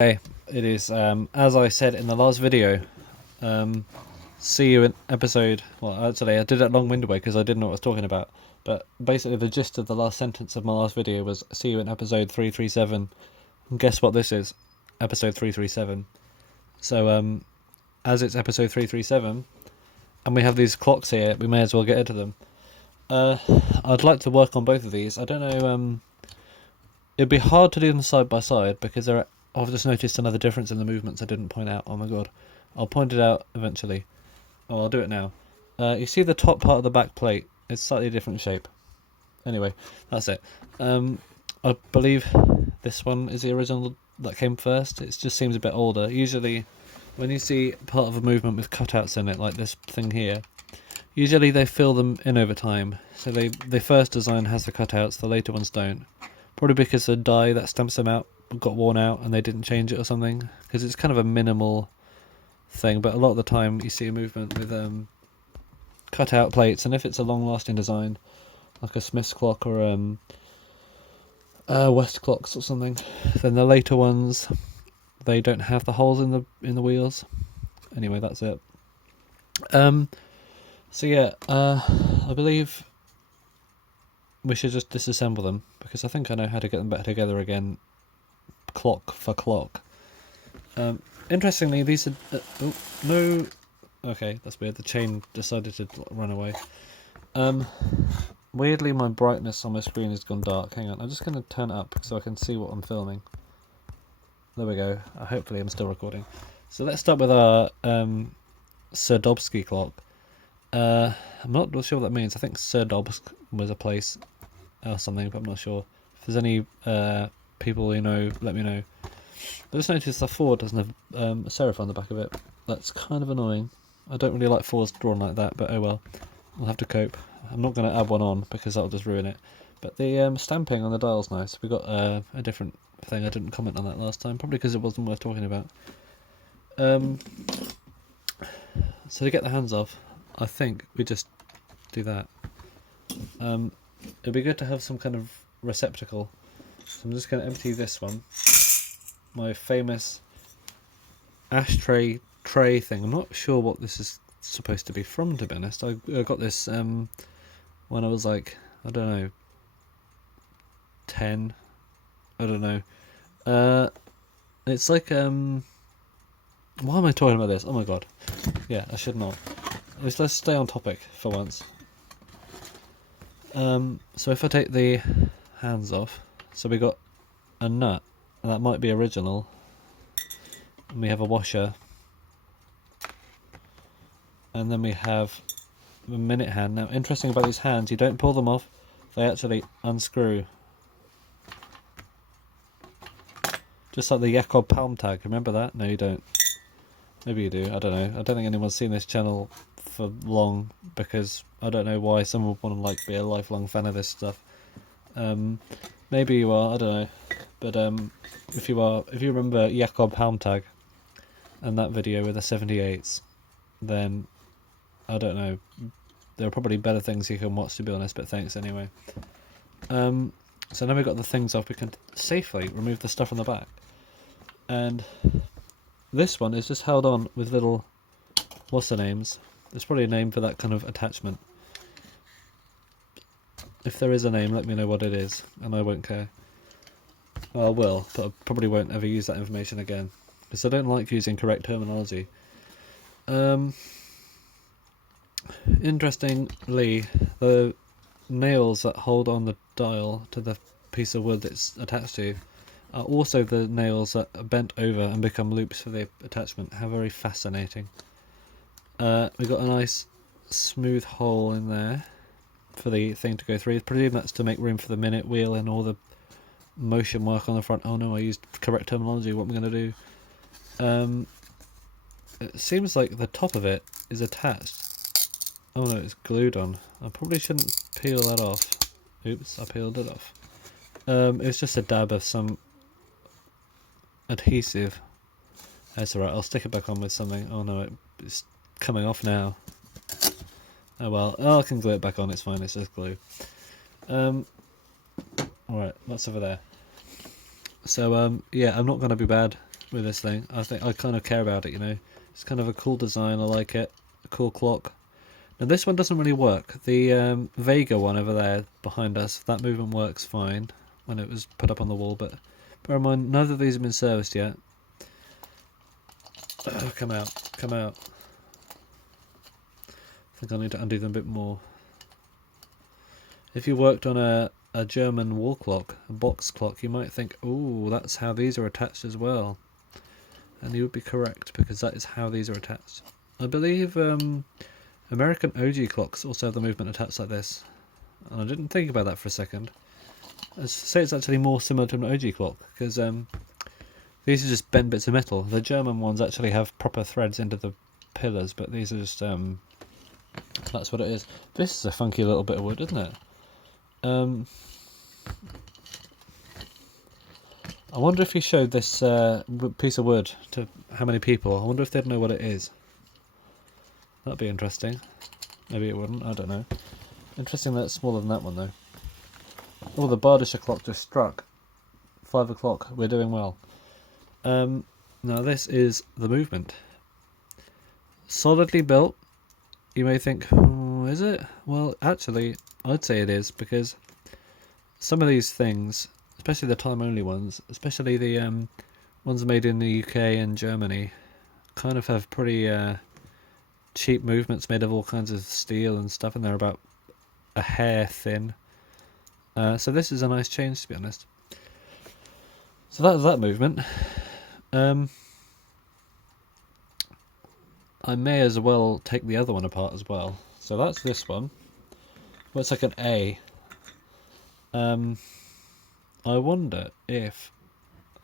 Hey, it is as I said in the last video. See you in episode. Well, actually, I did it long-winded way because I didn't know what I was talking about. But basically, the gist of the last sentence of my last video was "See you in episode 337." And guess what this is? Episode 337. So as it's episode 337, and we have these clocks here, we may as well get into them. I'd like to work on both of these. I don't know. It'd be hard to do them side by side because there are. I've just noticed another difference in the movements I didn't point out. Oh my god. I'll point it out eventually. Oh, I'll do it now. You see the top part of the back plate? It's slightly different shape. Anyway, that's it. I believe this one is the original that came first. It just seems a bit older. Usually, when you see part of a movement with cutouts in it, like this thing here, usually they fill them in over time. So the first design has the cutouts, the later ones don't. Probably because the dye that stamps them out got worn out and they didn't change it or something, because it's kind of a minimal thing, but a lot of the time you see a movement with cut out plates, and if it's a long lasting design like a Smith's clock or West clocks or something, then the later ones, they don't have the holes in the wheels. Anyway, that's it. So yeah, I believe we should just disassemble them, because I think I know how to get them back together again, clock for clock. Interestingly, these are... oh, no... Okay, that's weird. The chain decided to run away. Weirdly, my brightness on my screen has gone dark. Hang on, I'm just going to turn it up so I can see what I'm filming. There we go. Hopefully I'm still recording. So let's start with our Serdobsky clock. I'm not sure what that means. I think Serdobsk was a place or something, but I'm not sure. If there's any people who know, let me know. I just noticed the 4 doesn't have a serif on the back of it. That's kind of annoying. I don't really like 4s drawn like that, but oh well. I'll have to cope. I'm not going to add one on because that'll just ruin it. But the stamping on the dial's nice. We got a different thing. I didn't comment on that last time, probably because it wasn't worth talking about. So to get the hands off, I think we just do that. It'd be good to have some kind of receptacle. So I'm just going to empty this one. My famous ashtray tray thing. I'm not sure what this is supposed to be from, to be honest. I got this when I was like, I don't know, 10. I don't know. It's like why am I talking about this? Oh my god. Yeah, I should not. Let's stay on topic for once. So if I take the hands off, so we got a nut, and that might be original, and we have a washer, and then we have a minute hand. Now, interesting about these hands, you don't pull them off, they actually unscrew. Just like the Jakob palm tag, remember that? No, you don't. Maybe you do, I don't know. I don't think anyone's seen this channel for long, because I don't know why someone would want to like be a lifelong fan of this stuff. Maybe you are, I don't know. But if you remember Jakob palm tag and that video with the 78s, then I don't know. There are probably better things you can watch, to be honest, but thanks anyway. So now we've got the things off, we can safely remove the stuff on the back. And this one is just held on with little, what's the names? There's probably a name for that kind of attachment. If there is a name, let me know what it is, and I won't care. Well, I will, but I probably won't ever use that information again, because I don't like using correct terminology. Interestingly, the nails that hold on the dial to the piece of wood it's attached to are also the nails that are bent over and become loops for the attachment. How very fascinating. We've got a nice smooth hole in there for the thing to go through. I presume that's to make room for the minute wheel and all the motion work on the front. Oh no, I used correct terminology. What am I going to do? It seems like the top of it is attached. Oh no, it's glued on. I probably shouldn't peel that off. Oops, I peeled it off. It's just a dab of some adhesive. That's alright, I'll stick it back on with something. Oh no, it's coming off now. Oh well, I can glue it back on, it's fine, it's just glue. Alright, that's over there. So, yeah, I'm not going to be bad with this thing. I think I kind of care about it, you know. It's kind of a cool design. I like it. A cool clock. Now this one doesn't really work. The Vega one over there behind us, that movement works fine when it was put up on the wall, but bear in mind, neither of these have been serviced yet. Oh, come out, come out. I think I need to undo them a bit more. If you worked on a German wall clock, a box clock, you might think, oh, that's how these are attached as well. And you would be correct, because that is how these are attached. I believe American OG clocks also have the movement attached like this. And I didn't think about that for a second. I'd say it's actually more similar to an OG clock, because these are just bent bits of metal. The German ones actually have proper threads into the pillars, but these are just, that's what it is. This is a funky little bit of wood, isn't it? I wonder if you showed this piece of wood to how many people. I wonder if they'd know what it is. That'd be interesting. Maybe it wouldn't, I don't know. Interesting that it's smaller than that one though. Oh, the Bardisher clock just struck. 5 o'clock, we're doing well. Now this is the movement. Solidly built. You may think, oh, is it? Well, actually, I'd say it is, because some of these things, especially the time-only ones, especially the ones made in the UK and Germany, kind of have pretty cheap movements made of all kinds of steel and stuff, and they're about a hair thin. So this is a nice change, to be honest. So that was that movement. I may as well take the other one apart as well. So that's this one. Well, it's like an A. I wonder if...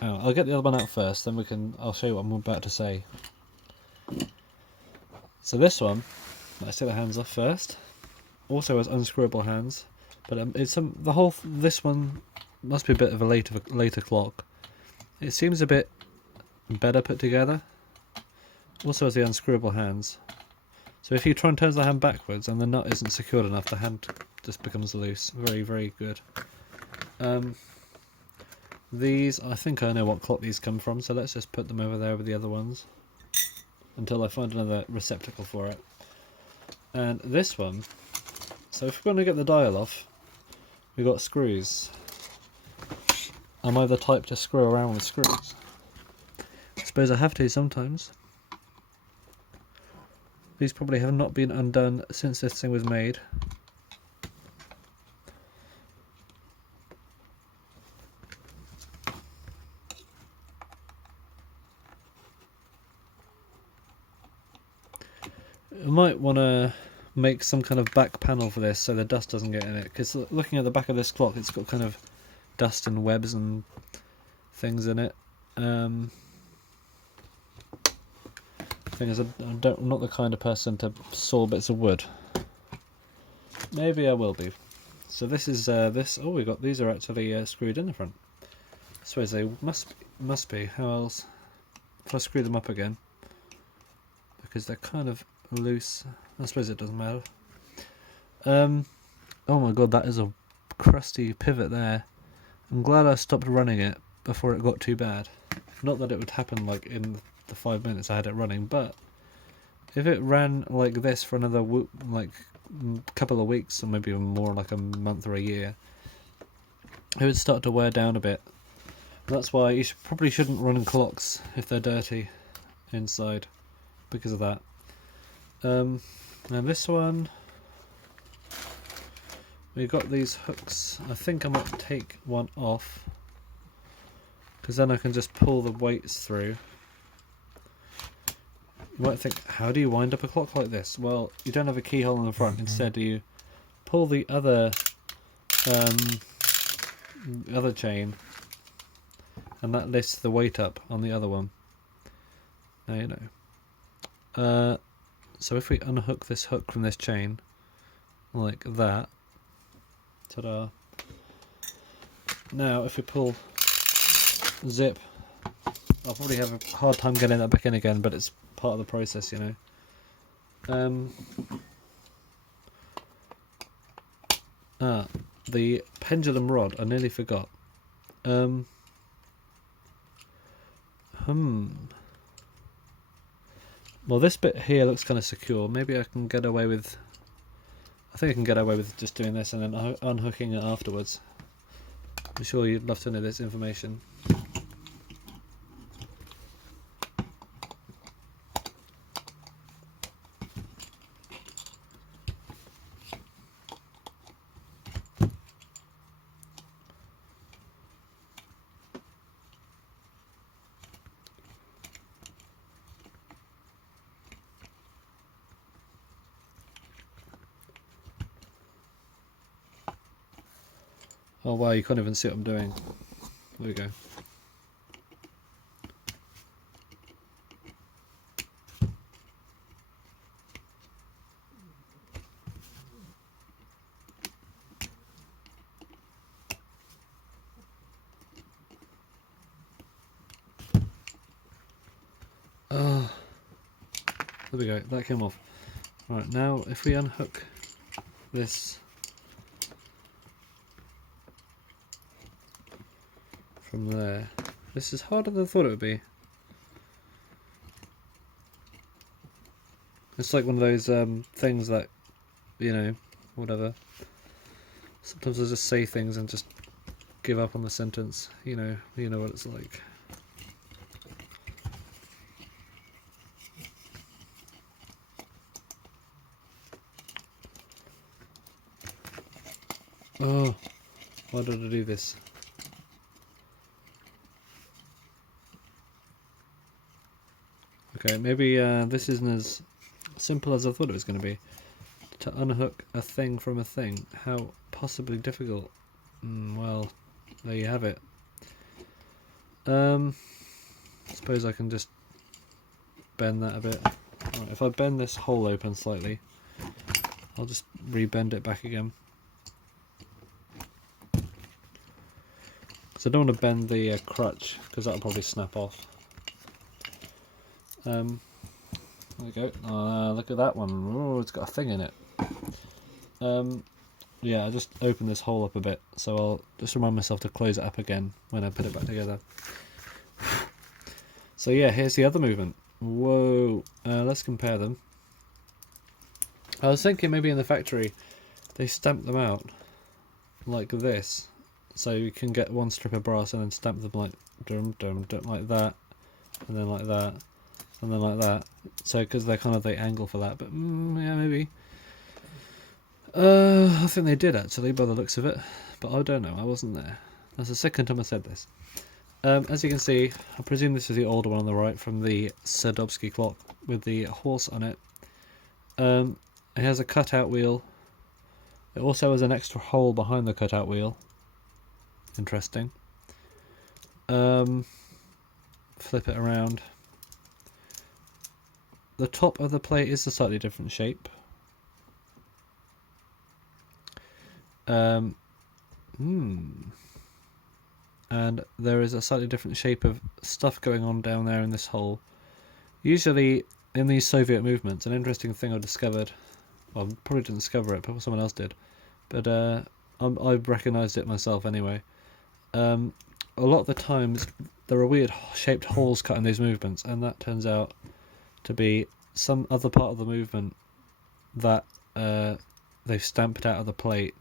Oh, I'll get the other one out first, then I'll show you what I'm about to say. So this one, let's take the hands off first. Also has unscrewable hands, but this one must be a bit of a later clock. It seems a bit better put together. Also has the unscrewable hands. So if you try and turn the hand backwards and the nut isn't secured enough, the hand just becomes loose. Very, very good. These, I think I know what clock these come from, so let's just put them over there with the other ones until I find another receptacle for it. And this one, so if we're going to get the dial off, we've got screws. Am I the type to screw around with screws? I suppose I have to sometimes. These probably have not been undone since this thing was made. I might want to make some kind of back panel for this so the dust doesn't get in it, because looking at the back of this clock, it's got kind of dust and webs and things in it. Thing is, I'm not the kind of person to saw bits of wood. Maybe I will be. So this is this. Oh, we got these are actually screwed in the front. I suppose they must be. How else? If I screw them up again, because they're kind of loose. I suppose it doesn't matter. Oh my god, that is a crusty pivot there. I'm glad I stopped running it before it got too bad. Not that it would happen like in the 5 minutes I had it running, but if it ran like this for another couple of weeks, or maybe even more, like a month or a year, it would start to wear down a bit. That's why you probably shouldn't run clocks if they're dirty inside, because of that. And this one, we've got these hooks. I think I might take one off, because then I can just pull the weights through. You might think, how do you wind up a clock like this? Well, you don't have a keyhole in the front. Instead, you pull the other chain, and that lifts the weight up on the other one. Now you know. So if we unhook this hook from this chain, like that, ta-da. Now, if we pull zip, I'll probably have a hard time getting that back in again, but it's part of the process, you know. The pendulum rod, I nearly forgot. Well, this bit here looks kind of secure. Maybe I can get away with... I think I can get away with just doing this and then unhooking it afterwards. I'm sure you'd love to know this information. Oh wow, you can't even see what I'm doing. There we go. Oh, there we go, that came off. Right, now if we unhook this from there, this is harder than I thought it would be. It's like one of those things that, you know, whatever. Sometimes I just say things and just give up on the sentence. You know what it's like. Oh, why did I do this? Okay, maybe this isn't as simple as I thought it was going to be. To unhook a thing from a thing. How possibly difficult? Well, there you have it. I suppose I can just bend that a bit. Right, if I bend this hole open slightly, I'll just re-bend it back again. So I don't want to bend the crutch because that'll probably snap off. There we go. Look at that one. Oh, it's got a thing in it. Yeah, I just opened this hole up a bit, so I'll just remind myself to close it up again when I put it back together. So yeah, here's the other movement. Whoa, let's compare them. I was thinking maybe in the factory they stamp them out like this, so you can get one strip of brass and then stamp them like dum dum dum like that, and then like that, and then like that. So because they're kind of the angle for that, but yeah, maybe. I think they did actually, by the looks of it, but I don't know. I wasn't there. That's the second time I said this. As you can see, I presume this is the older one on the right from the Sadovsky clock with the horse on it. It has a cutout wheel. It also has an extra hole behind the cutout wheel. Interesting. Flip it around. The top of the plate is a slightly different shape. And there is a slightly different shape of stuff going on down there in this hole. Usually in these Soviet movements, an interesting thing I discovered, well, I probably didn't discover it, but someone else did, but I've recognised it myself anyway. A lot of the times there are weird shaped holes cut in these movements, and that turns out to be some other part of the movement that they've stamped out of the plate.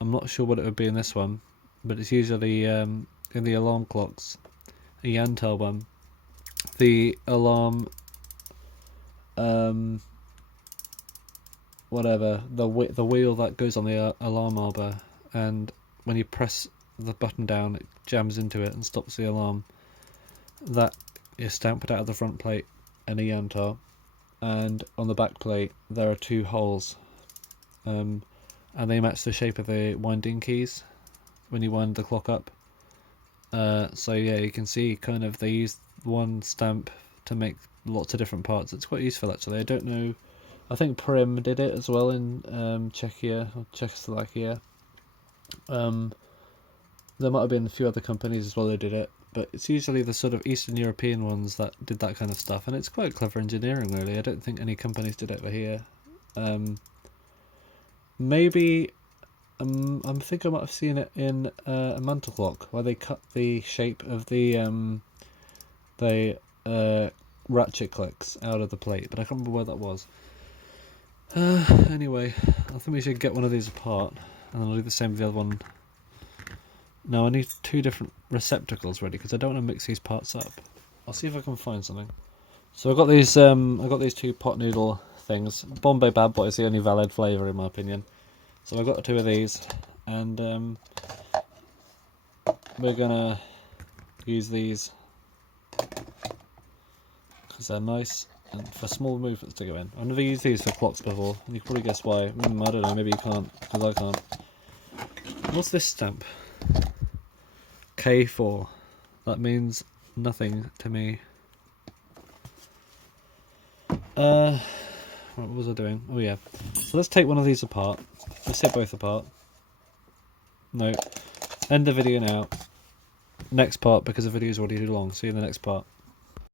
I'm not sure what it would be in this one, but it's usually in the alarm clocks, a Yantel one. The alarm, whatever, the wheel that goes on the alarm arbor, and when you press the button down, it jams into it and stops the alarm. That is stamped out of the front plate in a Yantar, and on the back plate there are two holes. And they match the shape of the winding keys when you wind the clock up. So yeah, you can see kind of they use one stamp to make lots of different parts. It's quite useful actually. I don't know, I think Prim did it as well in Czechia or Czechoslovakia. There might have been a few other companies as well that did it, but it's usually the sort of Eastern European ones that did that kind of stuff, and it's quite clever engineering really. I don't think any companies did it over here. Maybe I think I might have seen it in a mantle clock, where they cut the shape of the ratchet clicks out of the plate, but I can't remember where that was. Anyway, I think we should get one of these apart, and then I'll do the same with the other one. No, I need 2 different receptacles ready, because I don't want to mix these parts up. I'll see if I can find something. So I've got these 2 pot noodle things. Bombay Bad Boy is the only valid flavour in my opinion. So I've got 2 of these, and we're gonna use these because they're nice and for small movements to go in. I've never used these for clocks before, and you can probably guess why. I don't know, maybe you can't, because I can't. What's this stamp? K4. That means nothing to me. What was I doing? Oh yeah. So let's take one of these apart. Let's take both apart. No. End the video now. Next part, because the video is already too long. See you in the next part.